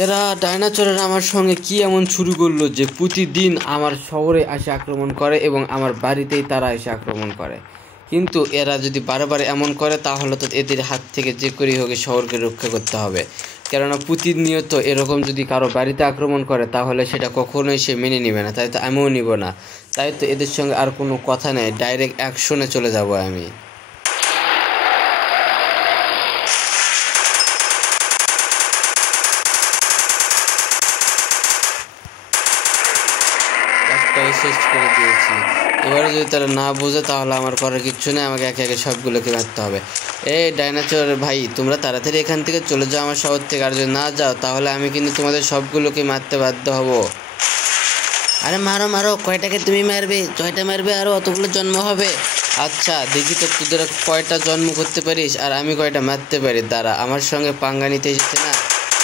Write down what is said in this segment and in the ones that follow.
এরা ডাইনোসরেরা আমার সঙ্গে কি এমন শুরু করলো যে প্রতিদিন আমার শহরে এসে আক্রমণ করে এবং আমার বাড়িতেই তারা এসে আক্রমণ করে। কিন্তু এরা যদি বারবার এমন করে তাহলে তো এদের হাত থেকে যে করেই হোক শহরকে রক্ষা করতে হবে। কেননা প্রতিনিয়ত এরকম যদি কারো বাড়িতে আক্রমণ করে তাহলে সেটা কখনোই সে মেনে নেবে না, তাই তো আমিও নিব না। তাই তো এদের সঙ্গে আর কোনো কথা নেই, ডাইরেক্ট অ্যাকশনে চলে যাব আমি। একটাই শেষ করে দিয়েছি। এবারে যদি তারা না বোঝে তাহলে আমার করার কিচ্ছু নেই, আমাকে একে একে সবগুলোকে মারতে হবে। এই ডাইনোসর ভাই, তোমরা তাড়াতাড়ি এখান থেকে চলে যাও আমার শহর থেকে, আর যদি না যাও তাহলে আমি কিন্তু তোমাদের সবগুলোকে মারতে বাধ্য হব। আরে মারো মারো, কয়টাকে তুমি মারবে? ছয়টা মারবে, আরও অতগুলো জন্ম হবে। আচ্ছা দেখি তো তোদের কয়টা জন্ম করতে পারিস আর আমি কয়টা মারতে পারি। দাঁড়া, আমার সঙ্গে পাঙ্গা নিতে এসেছে না,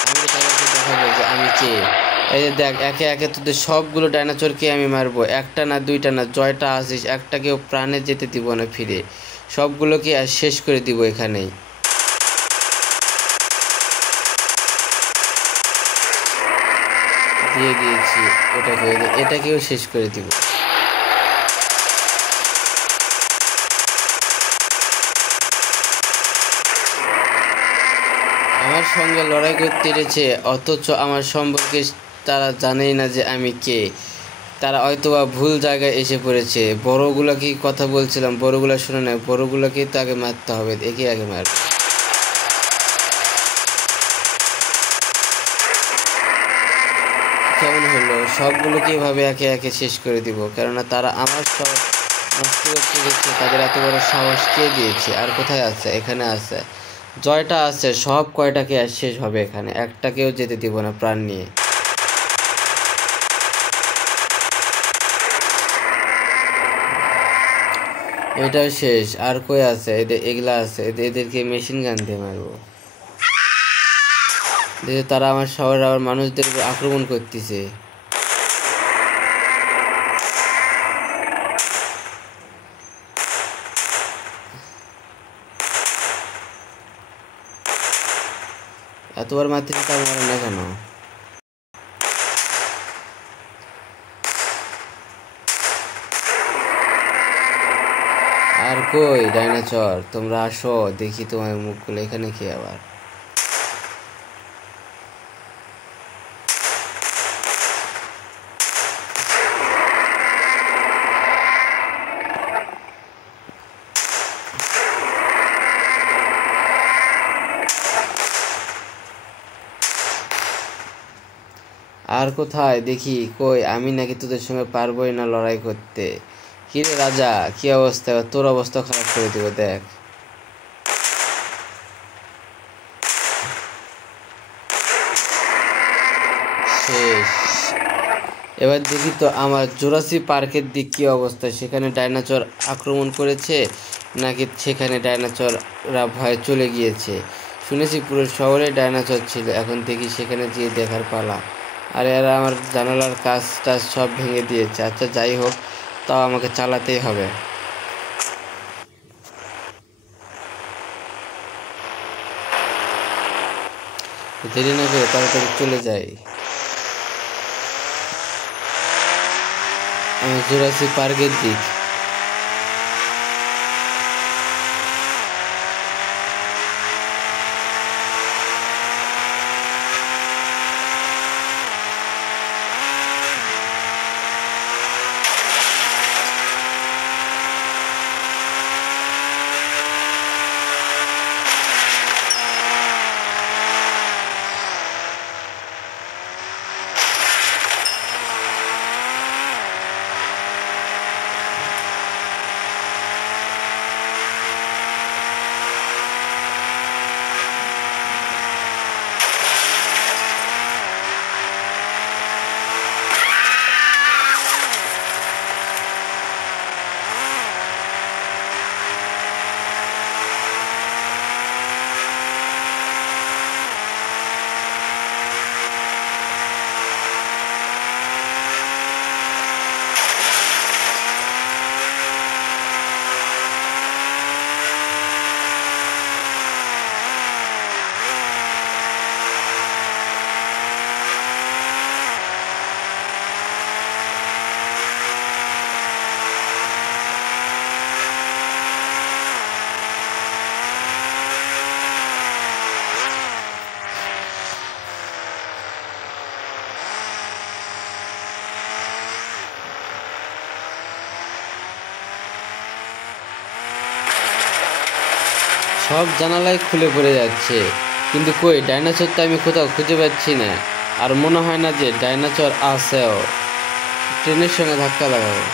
আমি তো তাদেরকে দেখাবো যে আমি কে। এই যে দেখ, একে একে তোদের সবগুলো ডাইনোসরকে আমি মারবো, একটা না দুইটা না, জয়টা আসিস একটাকেও প্রাণে যেতে দিব না ফিরে, সবগুলোকে আর শেষ করে দিব এখানেই। দিয়ে দিয়েছি, এটাকেও শেষ করে দিব। আমার সঙ্গে লড়াই করতে এসেছে অথচ আমার সম্পর্কে তারা জানেই না যে আমি কে। তারা হয়তোবা ভুল জায়গায় এসে পড়েছে। বড়গুলাকেই কথা বলছিলাম, বড়গুলা শুনে নেয়, বড়গুলাকেই তো আগে মারতে হবে, একে আগে মার। কেমন হলো? সবগুলোকে এভাবে একে একে শেষ করে দিব, কেননা তারা আমার সব নষ্ট করতে গেছে। তাদের এত বড় সাহস কে দিয়েছে? আর কোথায় আছে? এখানে আছে, জয়টা আছে, সব কয়টাকে আর শেষ হবে এখানে, একটাকেও যেতে দিব না প্রাণ নিয়ে। এটাও শেষ, আর কই আছে? এগুলা আছে, এদেরকে মেশিন গান দিয়ে মারবো। দেখে তারা আমার শহরে আবার মানুষদের উপর আক্রমণ করতেছে। এতবার মারতেছে তার মারে না কেন? আর কই ডাইনোসর, তোমরা আসো দেখি তোমার মুখগুলো। এখানে কি আবার? আর কোথায় দেখি? কই আমি নাকি তোদের সঙ্গে পারবোই না লড়াই করতে। কিরে রাজা, কি অবস্থা? তোর অবস্থা খারাপ করে দিব দেখ। শেষ। এবার দেখি তো আমার জুরাসিক পার্কের দিক কি অবস্থা, সেখানে ডাইনোসর আক্রমণ করেছে নাকি সেখানে ডাইনোসররা ভয়ে চলে গিয়েছে। শুনেছি পুরো শহরে ডাইনোসর ছিল, এখন দেখি সেখানে গিয়ে দেখার পালা। আর এরা আমার জানালার কাজ টাজ সব ভেঙে দিয়েছে। আচ্ছা যাই হোক, তাও আমাকে চালাতেই হবে। দেরি না করে তাড়াতাড়ি চলে যাই আমার জুরাসিক পার্কের দিক। সব জানালাই খুলে পড়ে যাচ্ছে, কিন্তু কই ডাইনোসর তো আমি কোথাও খুঁজে পাচ্ছি না। আর মনে হয় না যে ডাইনোসর আছেও। ট্রেনের সঙ্গে ধাক্কা লাগাবো।